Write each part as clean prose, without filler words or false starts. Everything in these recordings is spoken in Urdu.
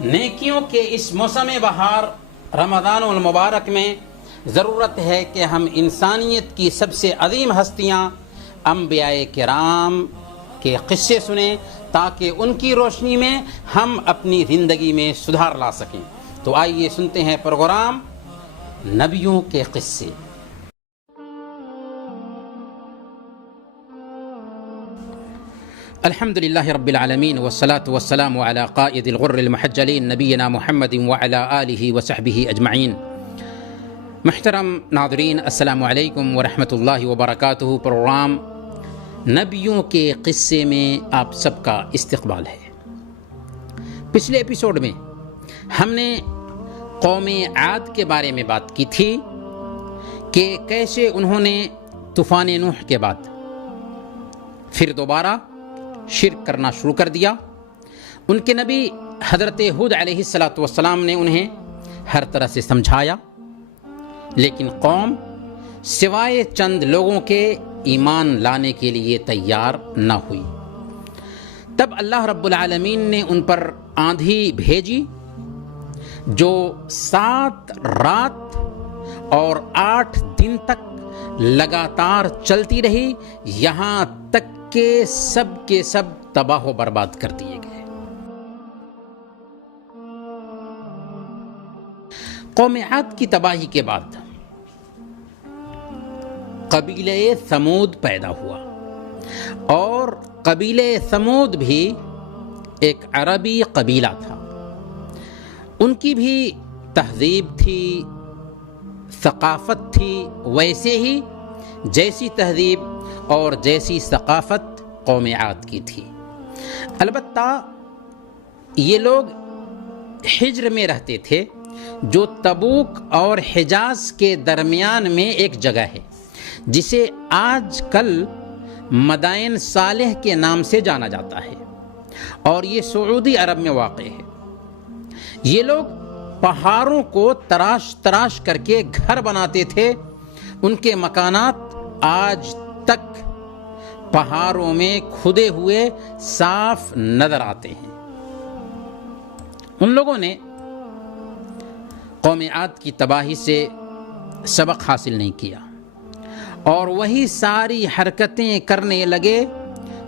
نیکیوں کے اس موسم بہار رمضان المبارک میں ضرورت ہے کہ ہم انسانیت کی سب سے عظیم ہستیاں انبیاء کرام کے قصے سنیں تاکہ ان کی روشنی میں ہم اپنی زندگی میں سدھار لا سکیں۔ تو آئیے سنتے ہیں پروگرام نبیوں کے قصے۔ الحمد للہ رب العالمین والصلاة والسلام علی قائد الغر المحجلین نبینا محمد وعلی آلہ وصحبہ اجمعین۔ محترم ناظرین، السلام علیکم ورحمۃ اللہ وبرکاتہ۔ پروگرام نبیوں کے قصے میں آپ سب کا استقبال ہے۔ پچھلے ایپیسوڈ میں ہم نے قوم عاد کے بارے میں بات کی تھی کہ کیسے انہوں نے طوفان نوح کے بعد پھر دوبارہ شرک کرنا شروع کر دیا۔ ان کے نبی حضرت ہود علیہ السلام نے انہیں ہر طرح سے سمجھایا، لیکن قوم سوائے چند لوگوں کے ایمان لانے کے لیے تیار نہ ہوئی۔ تب اللہ رب العالمین نے ان پر آندھی بھیجی جو 7 رات اور 8 دن تک لگاتار چلتی رہی، یہاں تک کہ سب کے سب تباہ و برباد کر دیے گئے۔ قوم عاد کی تباہی کے بعد قبیلہ ثمود پیدا ہوا، اور قبیلہ ثمود بھی ایک عربی قبیلہ تھا۔ ان کی بھی تہذیب تھی، ثقافت تھی، ویسے ہی جیسی تہذیب اور جیسی ثقافت قوم عاد کی تھی۔ البتہ یہ لوگ حجر میں رہتے تھے، جو تبوک اور حجاز کے درمیان میں ایک جگہ ہے جسے آج کل مدائن صالح کے نام سے جانا جاتا ہے، اور یہ سعودی عرب میں واقع ہے۔ یہ لوگ پہاڑوں کو تراش تراش کر کے گھر بناتے تھے۔ ان کے مکانات آج تک پہاڑوں میں کھدے ہوئے صاف نظر آتے ہیں۔ ان لوگوں نے قوم عاد کی تباہی سے سبق حاصل نہیں کیا، اور وہی ساری حرکتیں کرنے لگے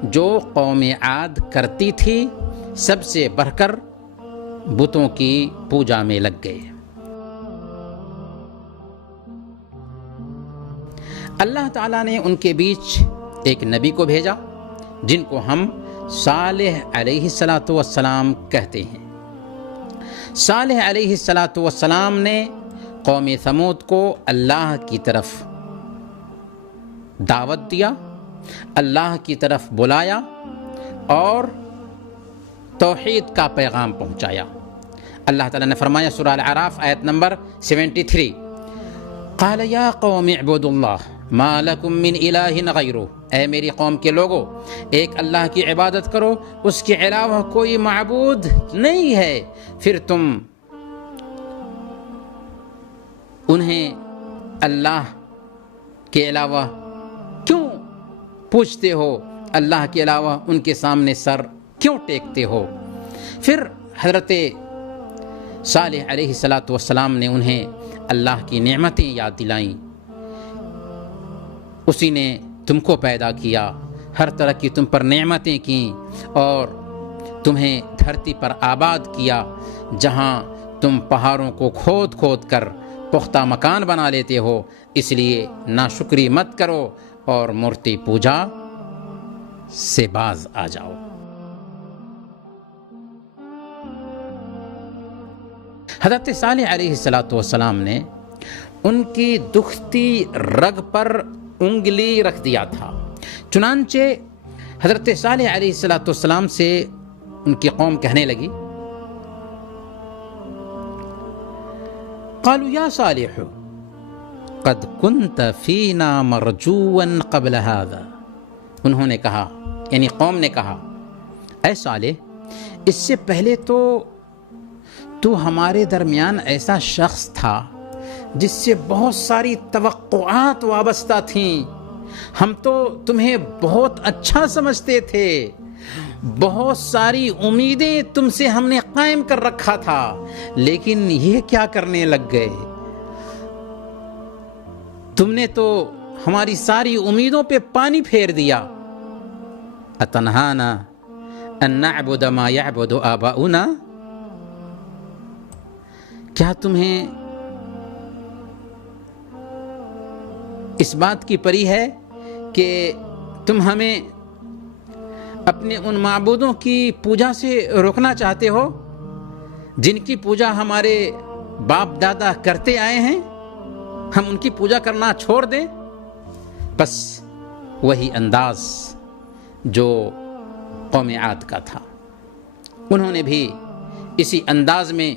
جو قوم عاد کرتی تھی، سب سے بڑھ کر بتوں کی پوجا میں لگ گئے۔ اللہ تعالیٰ نے ان کے بیچ ایک نبی کو بھیجا جن کو ہم صالح علیہ السلام کہتے ہیں۔ صالح علیہ السلام نے قوم ثمود کو اللہ کی طرف دعوت دیا، اللہ کی طرف بلایا اور توحید کا پیغام پہنچایا۔ اللہ تعالیٰ نے فرمایا سورہ الاعراف آیت نمبر 73، قال یا قوم اعبدوا اللہ ما لکم من الہ غیرہ، اے میری قوم کے لوگو، ایک اللہ کی عبادت کرو، اس کے علاوہ کوئی معبود نہیں ہے۔ پھر تم انہیں اللہ کے علاوہ کیوں پوچھتے ہو؟ اللہ کے علاوہ ان کے سامنے سر کیوں ٹیکتے ہو؟ پھر حضرت صالح علیہ السلام نے انہیں اللہ کی نعمتیں یاد دلائیں۔ اسی نے تم کو پیدا کیا، ہر طرح کی تم پر نعمتیں کیں، اور تمہیں دھرتی پر آباد کیا جہاں تم پہاڑوں کو کھود کھود کر پختہ مکان بنا لیتے ہو۔ اس لیے ناشکری مت کرو اور مورتی پوجا سے باز آ جاؤ۔ حضرت صالح علیہ السلام نے ان کی دکھتی رگ پر انگلی رکھ دیا تھا۔ چنانچہ حضرت صالح علیہ السلام سے ان کی قوم کہنے لگی، قالوا یا صالح قد كنت فینا مرجوا قبل هذا، انہوں نے کہا، یعنی قوم نے کہا، اے صالح، اس سے پہلے تو ہمارے درمیان ایسا شخص تھا جس سے بہت ساری توقعات وابستہ تھیں، ہم تو تمہیں بہت اچھا سمجھتے تھے، بہت ساری امیدیں تم سے ہم نے قائم کر رکھا تھا، لیکن یہ کیا کرنے لگ گئے؟ تم نے تو ہماری ساری امیدوں پہ پانی پھیر دیا۔ اتنہانا ان نعبد ما یعبد آباؤنا، کیا تمہیں اس بات کی پری ہے کہ تم ہمیں اپنے ان معبودوں کی پوجا سے روکنا چاہتے ہو جن کی پوجا ہمارے باپ دادا کرتے آئے ہیں؟ ہم ان کی پوجا کرنا چھوڑ دیں؟ بس وہی انداز جو قوم عاد کا تھا، انہوں نے بھی اسی انداز میں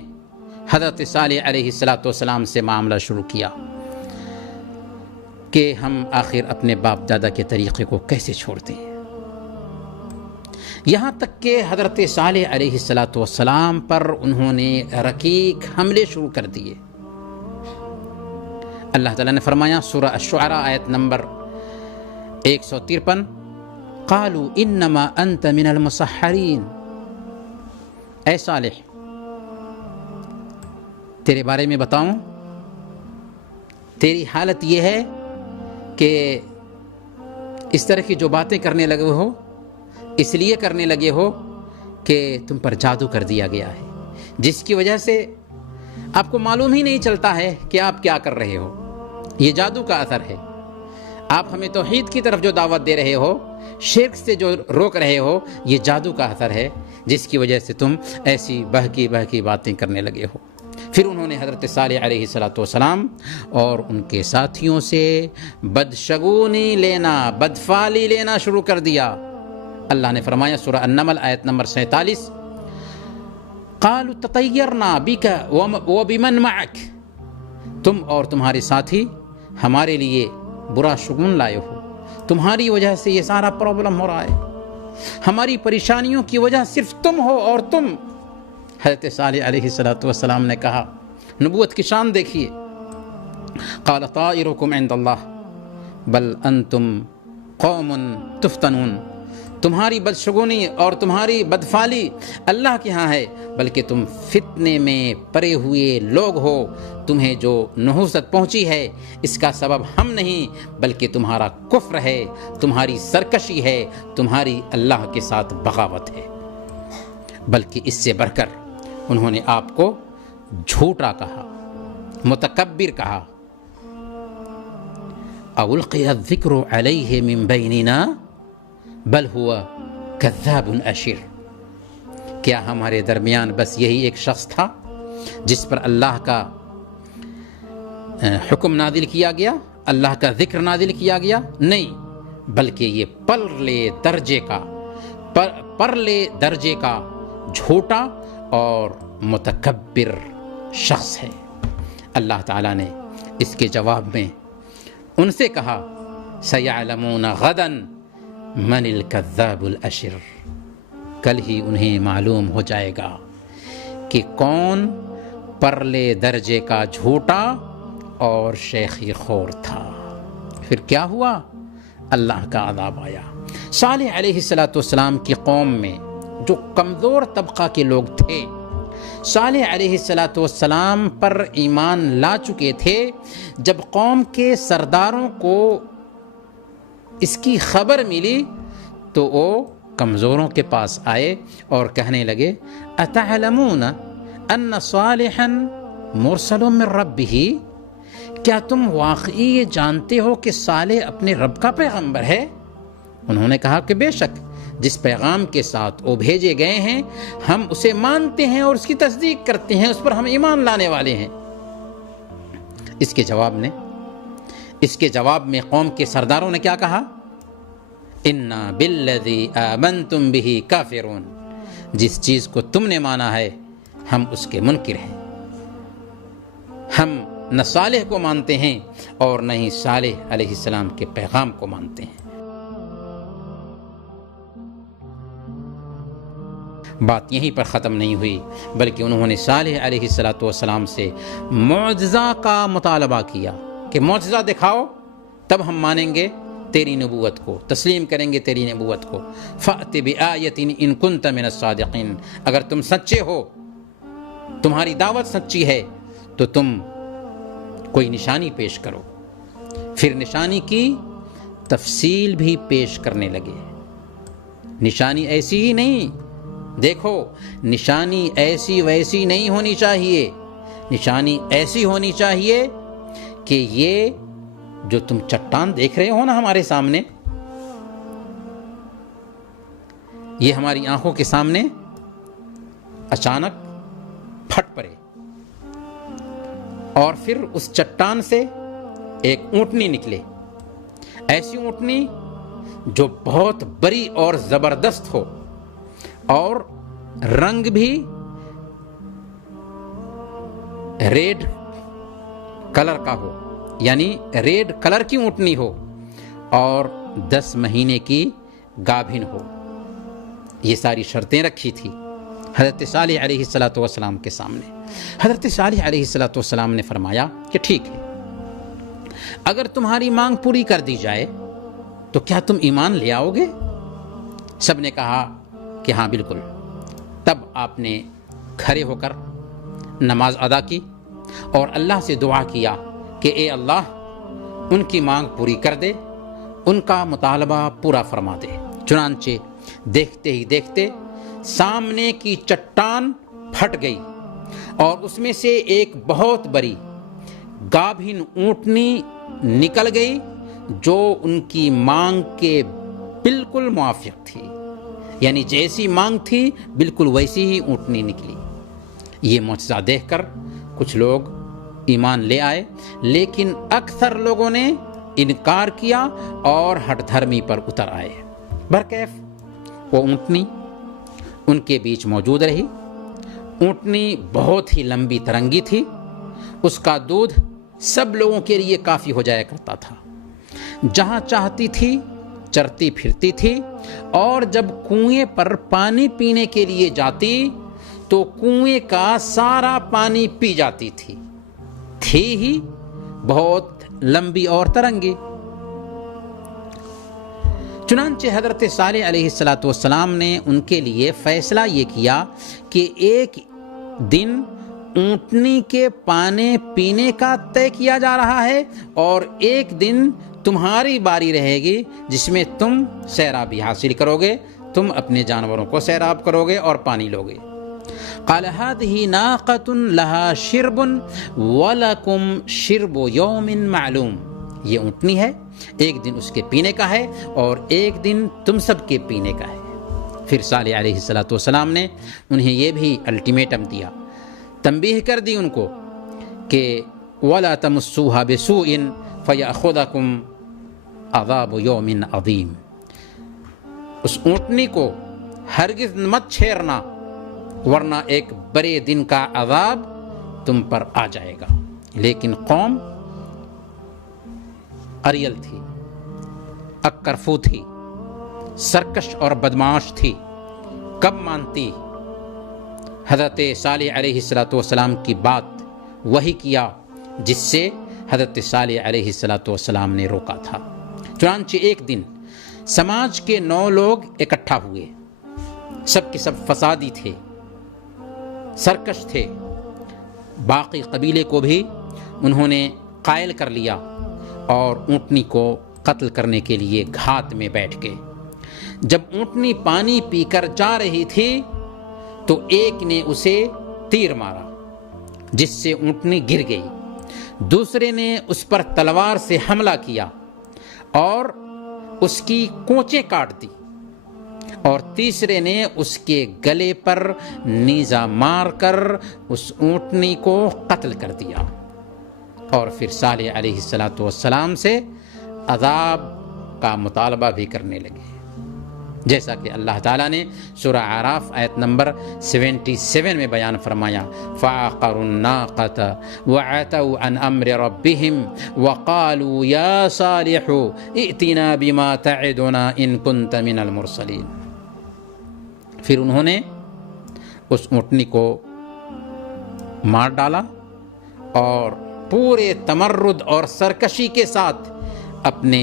حضرت صالح علیہ السلام سے معاملہ شروع کیا کہ ہم آخر اپنے باپ دادا کے طریقے کو کیسے چھوڑ دیں، یہاں تک کہ حضرت صالح علیہ السلام پر انہوں نے رقیق حملے شروع کر دیے۔ اللہ تعالیٰ نے فرمایا سورہ الشعراء آیت نمبر 153، قالوا انما انت من المسحرین، اے صالح تیرے بارے میں بتاؤں، تیری حالت یہ ہے کہ اس طرح کی جو باتیں کرنے لگے ہو اس لیے کرنے لگے ہو کہ تم پر جادو کر دیا گیا ہے، جس کی وجہ سے آپ کو معلوم ہی نہیں چلتا ہے کہ آپ کیا کر رہے ہو۔ یہ جادو کا اثر ہے۔ آپ ہمیں توحید کی طرف جو دعوت دے رہے ہو، شرک سے جو روک رہے ہو، یہ جادو کا اثر ہے، جس کی وجہ سے تم ایسی بہکی باتیں کرنے لگے ہو۔ پھر انہوں نے حضرت صالح علیہ السلام اور ان کے ساتھیوں سے بدشگونی لینا، بدفعلی لینا شروع کر دیا۔ اللہ نے فرمایا سورہ النمل آیت نمبر 47، قالوا تطیرنا بک وبمن معک، تم اور تمہارے ساتھی ہمارے لیے برا شگون لائے ہو، تمہاری وجہ سے یہ سارا پرابلم ہو رہا ہے، ہماری پریشانیوں کی وجہ صرف تم ہو اور تم۔ حضرت صالح علیہ السلام نے کہا، نبوت کی شان دیکھیے، قال طائرکم عند اللہ بل انتم قوم تفتنون، تمہاری بدشگونی اور تمہاری بدفعلی اللہ کے ہاں ہے، بلکہ تم فتنے میں پڑے ہوئے لوگ ہو، تمہیں جو نحوست پہنچی ہے اس کا سبب ہم نہیں بلکہ تمہارا کفر ہے، تمہاری سرکشی ہے، تمہاری اللہ کے ساتھ بغاوت ہے۔ بلکہ اس سے بڑھ کر انہوں نے آپ کو جھوٹا کہا، متکبر کہا، اولقی الذکر علیہ من بیننا بل ہوا کذاب اشر، کیا ہمارے درمیان بس یہی ایک شخص تھا جس پر اللہ کا حکم نازل کیا گیا، اللہ کا ذکر نازل کیا گیا؟ نہیں، بلکہ یہ پرلے درجے کا جھوٹا اور متکبر شخص ہے۔ اللہ تعالیٰ نے اس کے جواب میں ان سے کہا، سیعلمون غدا من الکذاب الاشر، کل ہی انہیں معلوم ہو جائے گا کہ کون پرلے درجے کا جھوٹا اور شیخی خور تھا۔ پھر کیا ہوا؟ اللہ کا عذاب آیا۔ صالح علیہ السلام کی قوم میں جو کمزور طبقہ کے لوگ تھے، صالح علیہ السلام پر ایمان لا چکے تھے، جب قوم کے سرداروں کو اس کی خبر ملی تو وہ کمزوروں کے پاس آئے اور کہنے لگے، اتعلمون ان صالحا مرسل من ربہ، کیا تم واقعی یہ جانتے ہو کہ صالح اپنے رب کا پیغمبر ہے؟ انہوں نے کہا کہ بے شک، جس پیغام کے ساتھ وہ بھیجے گئے ہیں ہم اسے مانتے ہیں اور اس کی تصدیق کرتے ہیں، اس پر ہم ایمان لانے والے ہیں۔ اس کے جواب میں قوم کے سرداروں نے کیا کہا؟ انا بالذی آمنتم بہ کافرون، جس چیز کو تم نے مانا ہے ہم اس کے منکر ہیں، ہم نہ صالح کو مانتے ہیں اور نہ ہی صالح علیہ السلام کے پیغام کو مانتے ہیں۔ بات یہیں پر ختم نہیں ہوئی، بلکہ انہوں نے صالح علیہ السلام سے معجزہ کا مطالبہ کیا کہ معجزہ دکھاؤ تب ہم مانیں گے تیری نبوت کو، تسلیم کریں گے تیری نبوت کو. فأت بآیۃ ان کنت من الصادقین، اگر تم سچے ہو، تمہاری دعوت سچی ہے تو تم کوئی نشانی پیش کرو. پھر نشانی کی تفصیل بھی پیش کرنے لگے. نشانی ایسی ہی نہیں، دیکھو نشانی ایسی ویسی نہیں ہونی چاہیے، نشانی ایسی ہونی چاہیے کہ یہ جو تم چٹان دیکھ رہے ہو نا ہمارے سامنے، یہ ہماری آنکھوں کے سامنے اچانک پھٹ پڑے اور پھر اس چٹان سے ایک اونٹنی نکلے، ایسی اونٹنی جو بہت بڑی اور زبردست ہو اور رنگ بھی ریڈ کلر کا ہو، یعنی ریڈ کلر کی اونٹنی ہو اور 10 مہینے کی گابھن ہو. یہ ساری شرطیں رکھی تھی حضرت صالح علیہ السلام کے سامنے. حضرت صالح علیہ السلام نے فرمایا کہ ٹھیک ہے، اگر تمہاری مانگ پوری کر دی جائے تو کیا تم ایمان لے آؤ گے؟ سب نے کہا کہ ہاں بالکل. تب آپ نے کھڑے ہو کر نماز ادا کی اور اللہ سے دعا کیا کہ اے اللہ ان کی مانگ پوری کر دے، ان کا مطالبہ پورا فرما دے. چنانچہ دیکھتے ہی دیکھتے سامنے کی چٹان پھٹ گئی اور اس میں سے ایک بہت بڑی گابھن اونٹنی نکل گئی جو ان کی مانگ کے بالکل موافق تھی، یعنی جیسی مانگ تھی بالکل ویسی ہی اونٹنی نکلی. یہ معجزہ دیکھ کر کچھ لوگ ایمان لے آئے، لیکن اکثر لوگوں نے انکار کیا اور ہٹ دھرمی پر اتر آئے. برکیف وہ اونٹنی ان کے بیچ موجود رہی. اونٹنی بہت ہی لمبی ترنگی تھی، اس کا دودھ سب لوگوں کے لیے کافی ہو جایا کرتا تھا. جہاں چاہتی تھی چرتی پھرتی تھی، اور جب کنویں پر پانی پینے کے لیے جاتی تو کنویں کا سارا پانی پی جاتی تھی ہی بہت لمبی اور ترنگی. چنانچہ حضرت صالح علیہ السلام نے ان کے لیے فیصلہ یہ کیا کہ ایک دن اونٹنی کے پانی پینے کا طے کیا جا رہا ہے اور ایک دن تمہاری باری رہے گی جس میں تم سیرابی حاصل کرو گے، تم اپنے جانوروں کو سیراب کرو گے اور پانی لو گے. قال هذه ناقة لها شرب ولكم شرب يوم معلوم. یہ اونٹنی ہے، ایک دن اس کے پینے کا ہے اور ایک دن تم سب کے پینے کا ہے. پھر صالح علیہ السلام نے انہیں یہ بھی الٹیمیٹم دیا، تنبیہ کر دی ان کو کہ وَلَا تَمُسُّوهَا بِسُوءٍ فَيَأْخُذَكُمْ عَذَابُ يَوْمٍ عَظِيمٍ. اس اونٹنی کو ہرگز مت چھیڑنا ورنہ ایک بڑے دن کا عذاب تم پر آ جائے گا. لیکن قوم اریل تھی، اکرفو تھی، سرکش اور بدمعاش تھی. کب مانتی؟ حضرت صالح علیہ السلام کی بات وہی کیا جس سے حضرت صالح علیہ السلام نے روکا تھا. چنانچہ ایک دن سماج کے 9 لوگ اکٹھا ہوئے. سب کے سب فسادی تھے، سرکش تھے. باقی قبیلے کو بھی انہوں نے قائل کر لیا اور اونٹنی کو قتل کرنے کے لیے گھات میں بیٹھ گئے. جب اونٹنی پانی پی کر جا رہی تھی تو ایک نے اسے تیر مارا جس سے اونٹنی گر گئی. دوسرے نے اس پر تلوار سے حملہ کیا اور اس کی کونچیں کاٹ دی، اور تیسرے نے اس کے گلے پر نیزہ مار کر اس اونٹنی کو قتل کر دیا. اور پھر صالح علیہ السلام سے عذاب کا مطالبہ بھی کرنے لگے، جیسا کہ اللہ تعالیٰ نے سورہ اعراف آیت نمبر 77 میں بیان فرمایا. فَعَقَرُوا النَّاقَةَ وَعَتَوْا عَنْ أَمْرِ رَبِّهِمْ وَقَالُوا يَا صَالِحُ ائْتِنَا بِمَا تَعِدُنَا إِن كُنتَ مِنَ الْمُرْسَلِينَ. پھر انہوں نے اس اونٹنی کو مار ڈالا اور پورے تمرد اور سرکشی کے ساتھ اپنے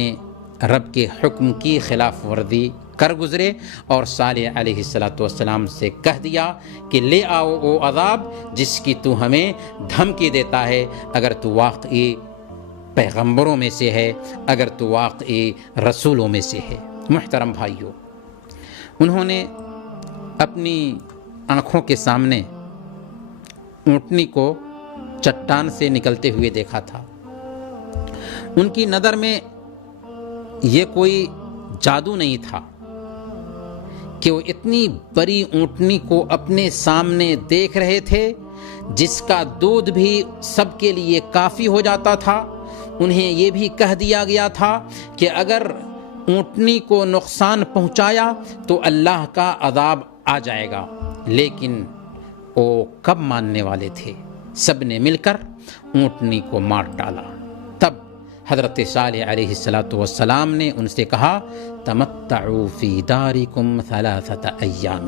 رب کے حکم کی خلاف ورزی کر گزرے اور صالح علیہ السلام سے کہہ دیا کہ لے آؤ وہ عذاب جس کی تو ہمیں دھمکی دیتا ہے، اگر تو واقعی پیغمبروں میں سے ہے، اگر تو واقعی رسولوں میں سے ہے۔ محترم بھائیوں، انہوں نے اپنی آنکھوں کے سامنے اونٹنی کو چٹان سے نکلتے ہوئے دیکھا تھا۔ ان کی نظر میں یہ کوئی جادو نہیں تھا کہ وہ اتنی بڑی اونٹنی کو اپنے سامنے دیکھ رہے تھے جس کا دودھ بھی سب کے لیے کافی ہو جاتا تھا۔ انہیں یہ بھی کہہ دیا گیا تھا کہ اگر اونٹنی کو نقصان پہنچایا تو اللہ کا عذاب آ جائے گا، لیکن وہ کب ماننے والے تھے؟ سب نے مل کر اونٹنی کو مار ڈالا۔ تب حضرت صالح علیہ السلام نے ان سے کہا تمتعوا فی دارکم 3 ایام،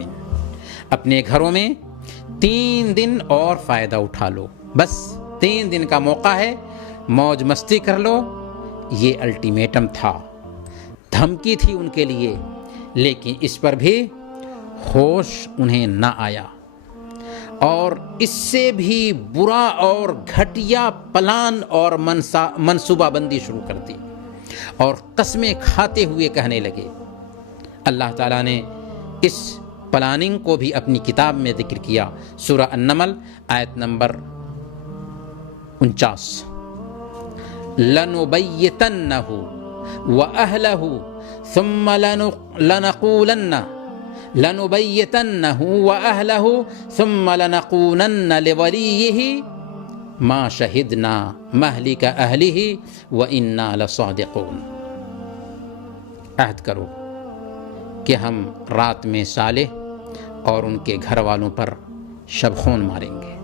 اپنے گھروں میں 3 دن اور فائدہ اٹھا لو، بس 3 دن کا موقع ہے، موج مستی کر لو۔ یہ الٹیمیٹم تھا، دھمکی تھی ان کے لیے، لیکن اس پر بھی ہوش انہیں نہ آیا اور اس سے بھی برا اور گھٹیا پلان اور منصوبہ بندی شروع کر دی اور قسمیں کھاتے ہوئے کہنے لگے۔ اللہ تعالیٰ نے اس پلاننگ کو بھی اپنی کتاب میں ذکر کیا، سورہ النمل آیت نمبر 49، لَنُبَيِّتَنَّهُ وَأَهْلَهُ ثُمَّ لَنُبَيِّتَنَّهُ وَأَهْلَهُ ثُمَّ لَنَقُولَنَّ لِوَلِيِّهِ مَا شَهِدْنَا مَهْلِكَ أَهْلِهِ وَإِنَّا لَصَادِقُونَ۔ عہد کرو کہ ہم رات میں صالح اور ان کے گھر والوں پر شبخون ماریں گے،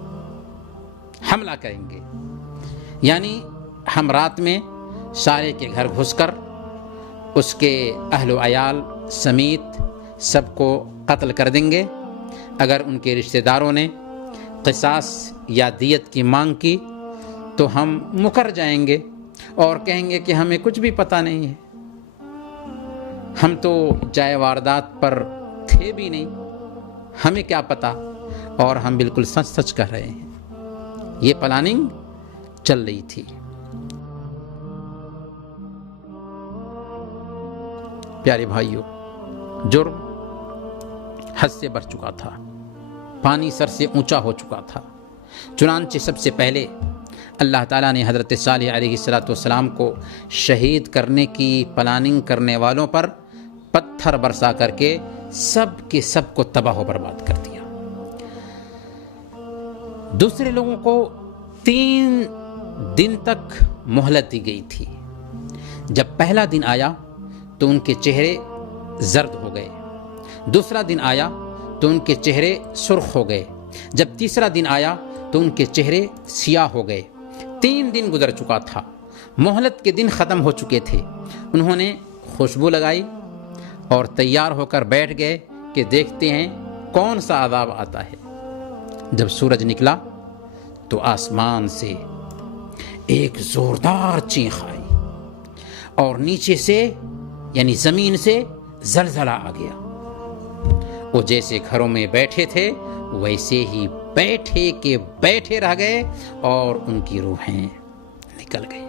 حملہ کریں گے، یعنی ہم رات میں صالح کے گھر گھس کر اس کے اہل و عیال سمیت سب کو قتل کر دیں گے۔ اگر ان کے رشتہ داروں نے قصاص یا دیت کی مانگ کی تو ہم مکر جائیں گے اور کہیں گے کہ ہمیں کچھ بھی پتہ نہیں ہے، ہم تو جائے واردات پر تھے بھی نہیں، ہمیں کیا پتہ، اور ہم بالکل سچ سچ کہہ رہے ہیں۔ یہ پلاننگ چل رہی تھی۔ پیارے بھائیوں، جرم حد سے بڑھ چکا تھا، پانی سر سے اونچا ہو چکا تھا، چنانچہ سب سے پہلے اللہ تعالیٰ نے حضرت صالح علیہ السلام کو شہید کرنے کی پلاننگ کرنے والوں پر پتھر برسا کر کے سب کے سب کو تباہ و برباد کر دیا۔ دوسرے لوگوں کو 3 دن تک مہلت دی گئی تھی۔ جب پہلا دن آیا تو ان کے چہرے زرد ہو گئے، دوسرا دن آیا تو ان کے چہرے سرخ ہو گئے، جب تیسرا دن آیا تو ان کے چہرے سیاہ ہو گئے۔ 3 دن گزر چکا تھا، مہلت کے دن ختم ہو چکے تھے۔ انہوں نے خوشبو لگائی اور تیار ہو کر بیٹھ گئے کہ دیکھتے ہیں کون سا عذاب آتا ہے۔ جب سورج نکلا تو آسمان سے ایک زوردار چیخ آئی اور نیچے سے یعنی زمین سے زلزلہ آ گیا۔ وہ جیسے گھروں میں بیٹھے تھے ویسے ہی بیٹھے کے بیٹھے رہ گئے اور ان کی روحیں نکل گئی،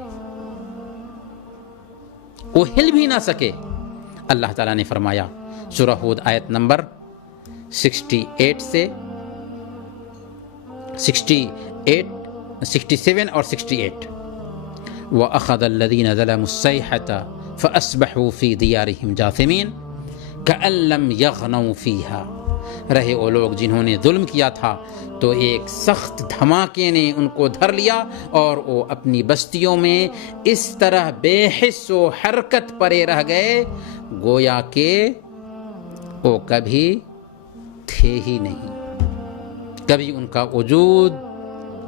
وہ ہل بھی نہ سکے۔ اللہ تعالیٰ نے فرمایا سورہ ہود آیت نمبر 67 اور 68، وَأَخَذَ الَّذِينَ ظَلَمُوا الصَّيْحَةَ فَأَصْبَحُوا فِي دِيَارِهِمْ جَاثِمِينَ كَأَن لَّمْ يَغْنَوْا فِيهَا۔ رہے وہ لوگ جنہوں نے ظلم کیا تھا تو ایک سخت دھماکے نے ان کو دھر لیا اور وہ اپنی بستیوں میں اس طرح بے حس و حرکت پڑے رہ گئے گویا کہ وہ کبھی تھے ہی نہیں، کبھی ان کا وجود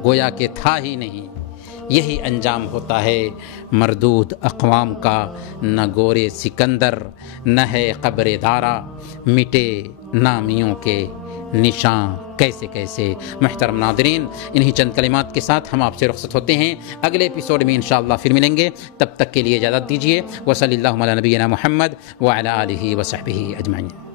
گویا کہ تھا ہی نہیں۔ یہی انجام ہوتا ہے مردود اقوام کا، نہ گورے سکندر، نہ ہے قبر دارا، مٹے نامیوں کے نشان کیسے کیسے۔ محترم ناظرین، انہی چند کلمات کے ساتھ ہم آپ سے رخصت ہوتے ہیں، اگلے ایپیسوڈ میں انشاءاللہ پھر ملیں گے، تب تک کے لیے اجازت دیجیے۔ وصلی اللہ علی نبینا محمد وعلی آلہ وصحبہ اجمعین۔